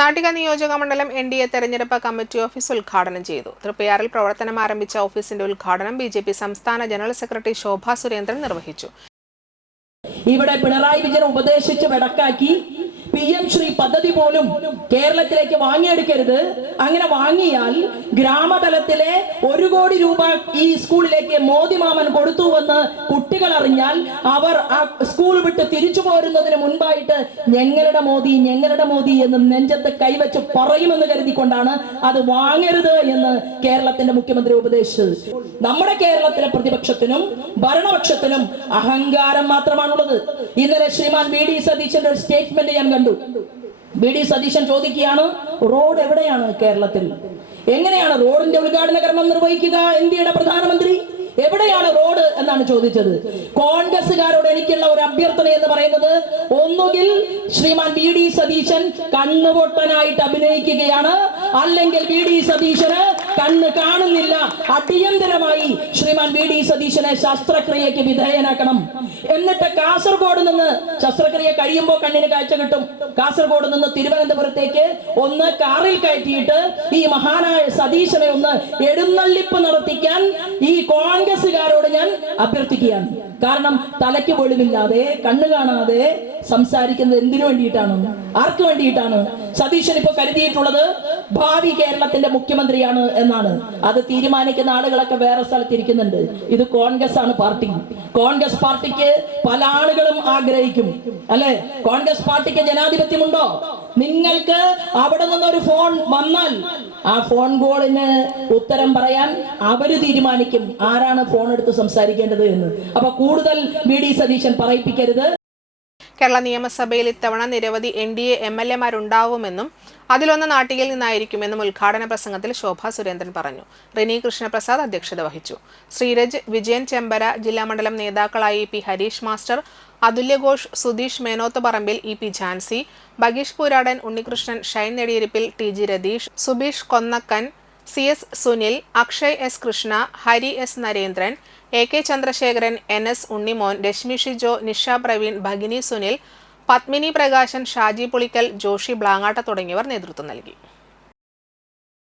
നാട്ടിക നിയോജക മണ്ഡലം എൻഡിഎ തെരഞ്ഞെടുപ്പ് കമ്മിറ്റി ഓഫീസ് ഉദ്ഘാടനം ചെയ്തു. തൃപ്പയാറിൽ പ്രവർത്തനം ആരംഭിച്ച ഓഫീസിന്റെ ഉദ്ഘാടനം ബിജെപി സംസ്ഥാന ജനറൽ സെക്രട്ടറി ശോഭാ സുരേന്ദ്രൻ നിർവഹിച്ചു. ഇവിടെ പിണറായി വിജയൻ ഉപദേശിച്ച് വെടക്കാക്കി PM ശ്രീ പദ്ധതി പോലും കേരളത്തിലേക്ക് വാങ്ങിയെടുക്കരുത്. അങ്ങനെ വാങ്ങിയാൽ ഗ്രാമതലത്തിലെ 1 കോടി രൂപ ഈ സ്കൂളിലേക്ക് മോദി മാമൻ കൊടുത്തുവെന്ന് കുട്ടികൾ അറിഞ്ഞാൽ അവർ ആ സ്കൂൾ വിട്ട് തിരിച്ചു പോരുന്നതിന് മുൻപായിട്ട് ഞങ്ങളുടെ മോദി എന്ന് നെഞ്ചത്ത് കൈവച്ച് പറയുമെന്ന് കരുതിക്കൊണ്ടാണ് അത് വാങ്ങരുത് എന്ന് കേരളത്തിന്റെ മുഖ്യമന്ത്രി ഉപദേശിച്ചത്. നമ്മുടെ കേരളത്തിലെ പ്രതിപക്ഷത്തിനും ഭരണപക്ഷത്തിനും അഹങ്കാരം മാത്രമാണുള്ളത്. ഇന്നലെ ശ്രീമാൻ VD സതീശന്റെ ഒരു സ്റ്റേറ്റ്മെന്റ് ഞാൻ കണ്ടു. VD സതീശൻ ചോദിക്കുകയാണ്, റോഡ് എവിടെയാണ് കേരളത്തിൽ? എങ്ങനെയാണ് റോഡിന്റെ ഉദ്ഘാടന കർമ്മം നിർവഹിക്കുക ഇന്ത്യയുടെ പ്രധാനമന്ത്രി? എവിടെയാണ് റോഡ് എന്നാണ് ചോദിച്ചത്. കോൺഗ്രസുകാരോട് എനിക്കുള്ള ഒരു അഭ്യർത്ഥന എന്ന് പറയുന്നത്, ഒന്നുകിൽ ശ്രീമാൻ VD സതീശൻ കണ്ണുപൊട്ടനായിട്ട് അഭിനയിക്കുകയാണ്, അല്ലെങ്കിൽ VD സതീശന് കണ്ണ് കാണുന്നില്ല. അടിയന്തരമായി ശ്രീമാൻ VD സതീശനെ ശസ്ത്രക്രിയക്ക് വിധേയനാക്കണം. എന്നിട്ട് കാസർഗോഡ് നിന്ന് ശസ്ത്രക്രിയ കഴിയുമ്പോൾ കണ്ണിന് കാഴ്ച കിട്ടും. കാസർഗോഡ് നിന്ന് തിരുവനന്തപുരത്തേക്ക് ഒന്ന് കാറിൽ കയറ്റിയിട്ട് ഈ മഹാനായ സതീശനെ ഒന്ന് എഴുന്നള്ളിപ്പ് നടത്തിക്കാൻ ഈ കോൺഗ്രസുകാരോട് ഞാൻ അഭ്യർത്ഥിക്കുകയാണ്. കാരണം തലയ്ക്ക് വെളിവില്ലാതെ കണ്ണു കാണാതെ സംസാരിക്കുന്നത് എന്തിനു വേണ്ടിയിട്ടാണ്? ആർക്ക് വേണ്ടിയിട്ടാണ്? സതീശൻ ഇപ്പൊ കരുതിയിട്ടുള്ളത് ഭാവി കേരളത്തിന്റെ മുഖ്യമന്ത്രിയാണ് എന്നാണ്. അത് തീരുമാനിക്കുന്ന ആളുകളൊക്കെ വേറെ സ്ഥലത്തിരിക്കുന്നുണ്ട്. ഇത് കോൺഗ്രസ് ആണ് പാർട്ടി. കോൺഗ്രസ് പാർട്ടിക്ക് പല ആളുകളും ആഗ്രഹിക്കും, അല്ലെ? കോൺഗ്രസ് പാർട്ടിക്ക് ജനാധിപത്യമുണ്ടോ? നിങ്ങൾക്ക് അവിടെ നിന്നൊരു ഫോൺ വന്നാൽ ആ ഫോൺ കോളിന് ഉത്തരം പറയാൻ അവര് തീരുമാനിക്കും ആരാണ് ഫോൺ എടുത്ത് സംസാരിക്കേണ്ടത് എന്ന്. അപ്പൊ കൂടുതൽ VD സതീശൻ പറയിപ്പിക്കരുത്. കേരള നിയമസഭയിൽ ഇത്തവണ നിരവധി NDA MLA-മാരുണ്ടാവുമെന്നും അതിലൊന്ന് നാട്ടികയിൽ നിന്നായിരിക്കുമെന്നും ഉദ്ഘാടന പ്രസംഗത്തിൽ ശോഭാ സുരേന്ദ്രൻ പറഞ്ഞു. റിനി കൃഷ്ണപ്രസാദ് അധ്യക്ഷത വഹിച്ചു. ശ്രീരജ്, വിജയൻ ചെമ്പര, ജില്ലാ മണ്ഡലം നേതാക്കളായി EP Harish master, Athulya Ghosh, Sudheesh Menoth Parambil, EP Jhansi, Bageesh Pooradan, Unnikrishnan, Shine Nediyirippil, TG Ratheesh, Subeesh Konnakkan, CS Sunil, Akshay S Krishna, Hari S Narendran, AK Chandrasekharan, NS Unnimon, Rashmi Shijo, Nisha Praveen, Bhagini Sunil, Padmini Prakashan, Shaji Pulikkal, Joshy Blangatt തുടങ്ങിയവർ നേതൃത്വം നൽകി.